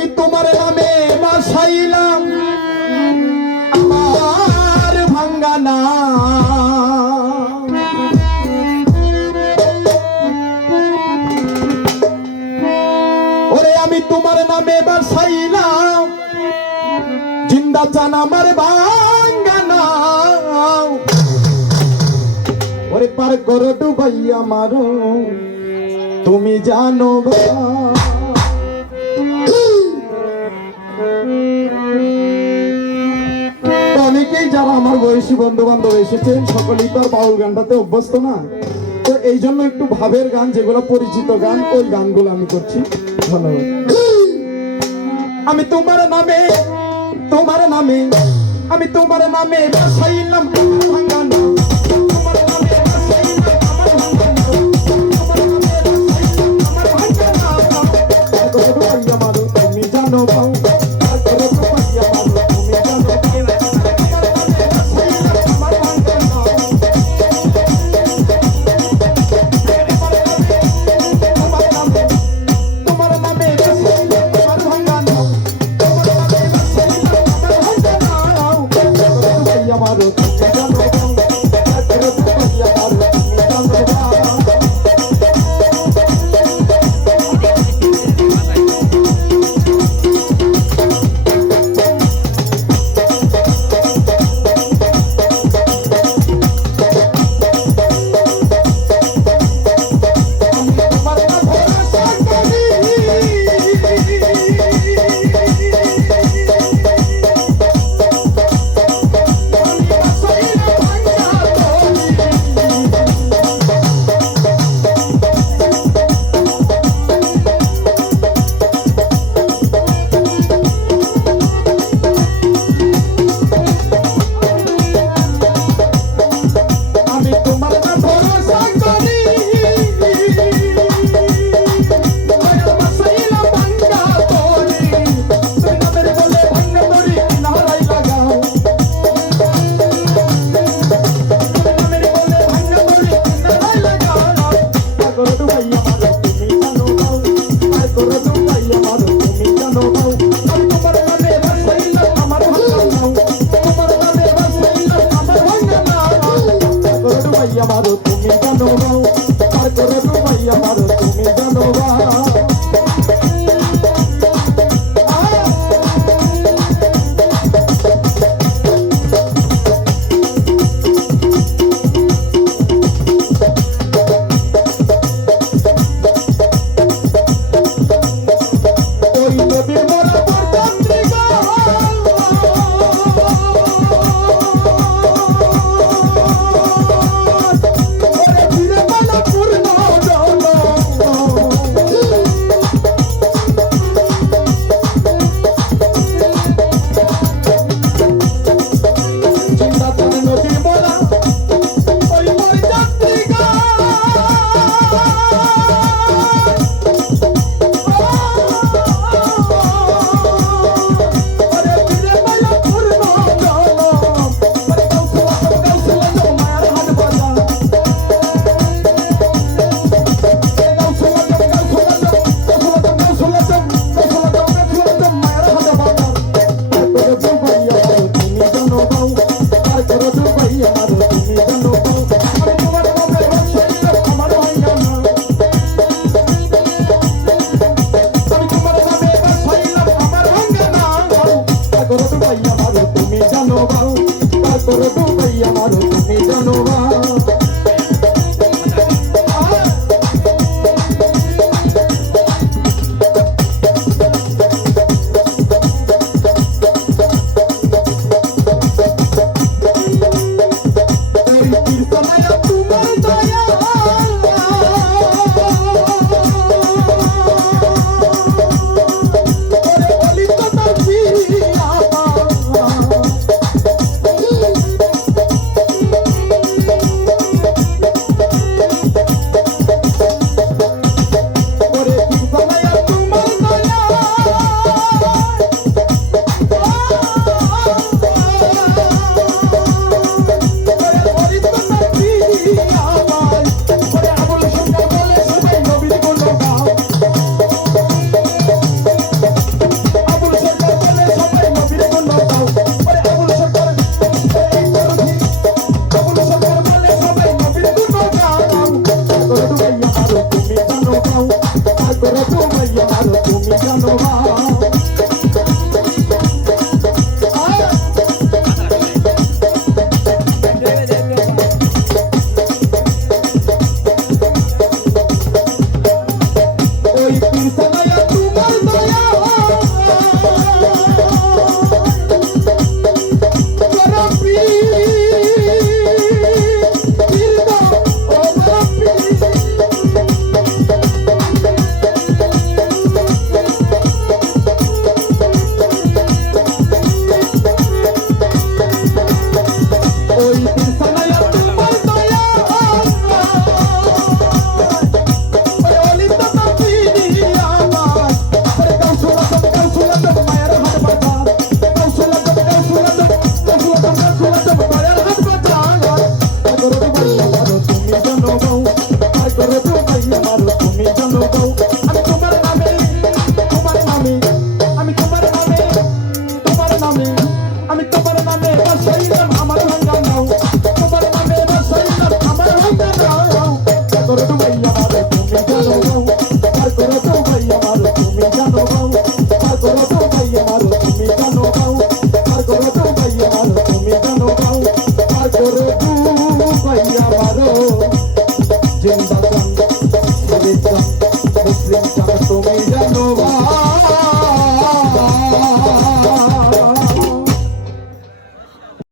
আমি তোমার নামে বাসাইলাম আমার ভাঙ্গা নাম। ওরে আমি তোমার নামে বাসাইলাম জিন্দা চান আমার ভাঙ্গা নাম। ওরে পার করো ডুবাইয়া মারো তুমি জানো বা। অনেকেই যারা আমার বয়সী বন্ধু বান্ধব এসেছেন সকলেই তো আর বাউল গানটাতে অভ্যস্ত না, তো এই জন্য একটু ভাবের গান যেগুলো পরিচিত গান ওই গানগুলো আমি করছি। ধন্যবাদ। আমি তোমার নামে আমি তোমার নামে বাসাইলাম ভাঙ্গা নাম। তোমার নামে বাসাইলাম আমার ভাঙ্গা নাম। তোমার নামে বাসাইলাম আমার ভাঙ্গা নাম। মারো তুমি জানো বাউ মারো তুমি জানো বাউ পার করে ডুবাইয়া মারো তুমি জানো বাউ। হবে তো মুসলিম